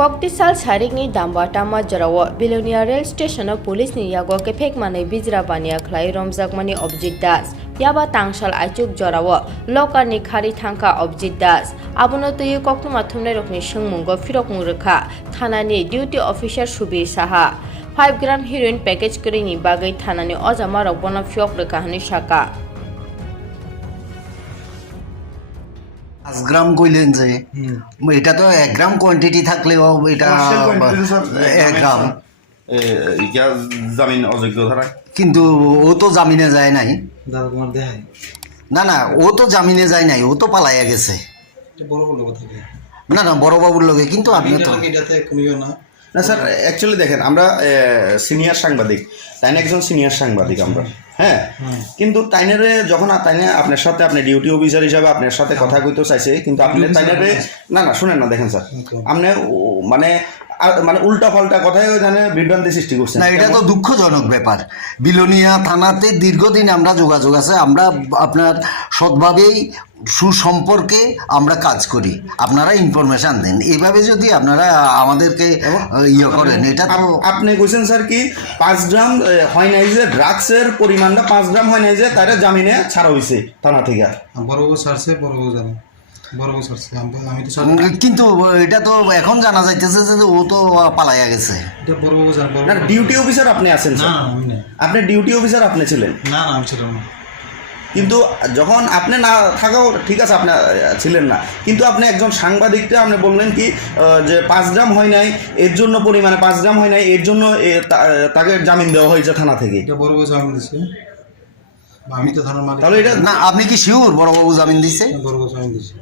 Koktisal sarikni dambata jarawo Belonia rail station police ni yago ke phek mane bijra bania khlai romjak mani Objit Das yaba tangsal aichuk jarawo lokar ni khari thangkha Objit Das abono tuyu koktuma thumnai rokni sungmungo firok murukha thanani duty officer Subir Saha 5 gram heroin package krini bagai thanani ojama rok bono fiok rekahani shaka 5 গ্রাম কইলেন যে এটা তো 1 গ্রাম quantity থাকলেও এটা 1 গ্রাম ইয়া জামিন অযোগ্য ধারা কিন্তু ও তো জামিনে যায় নাই দাদা তোমার দেখাই না ও তো জামিনে যায় নাই ও তো পালাইয়া গেছে এটা বড় বড় কথা না বড় বাবুর লগে কিন্তু আপনি তো এটাতে কোনিও না না স্যার অ্যাকচুয়ালি দেখেন আমরা সিনিয়র সাংবাদিক তাইনে একজন সিনিয়র সাংবাদিক আমরা হ্যাঁ কিন্তু তাইনারে যখন তাইনে আপনার সাথে আপনি ডিউটি অফিসার হিসাবে আপনার সাথে কথা কইতে চাইছে কিন্তু আপনি তাইনারে না শুনেন না দেখেন স্যার আপনি মানে উল্টা পাল্টা কথাই ওইখানে বিভ্রান্তি সৃষ্টি করছেন না এটা তো দুঃখজনক ব্যাপার বিলোনিয়া থানাতে দীর্ঘদিন আমরা যোগাযোগ আছে আমরা আপনার সৎভাবেই সুসম্পর্কে আমরা কাজ করি আপনারা ইনফরমেশন দেন এইভাবে যদি আপনারা আমাদেরকে ইয়ে করেন এটা তো আপনি কইছেন স্যার কি 5 গ্রাম হয় নাই যে ড্রাগসের পরিমাণটা 5 গ্রাম হয় নাই যে তারে জামিনে ছাড়া হইছে থানা থেকে বড় বড় সারছে বড় বড় জানে বড় বড় সারছে আমি তো কিন্তু এটা তো এখন জানা যাইতেছে যে ও তো পালাইয়া গেছে এটা বড় বড় জানে না ডিউটি অফিসার আপনি আছেন স্যার না আমি না আপনি ডিউটি অফিসার আপনি ছিলেন না আমি ছিলাম না কিন্তু যখন আপনি না থাকাও ঠিক আছে আপনি ছিলেন না কিন্তু আপনি একজন সাংবাদিককে আপনি বললেন কি যে 5 গ্রাম হয় নাই এর জন্য পরিমাণে 5 গ্রাম হয় নাই এর জন্য তাকে জামিন দেওয়া হয়েছে থানা থেকে এটা বড় বড় জামিন দিছে আমি তো থানার মালিক তাহলে এটা না আপনি কি শিওর বড় বাবু জামিন দিছে বড় বড় জামিন দিছে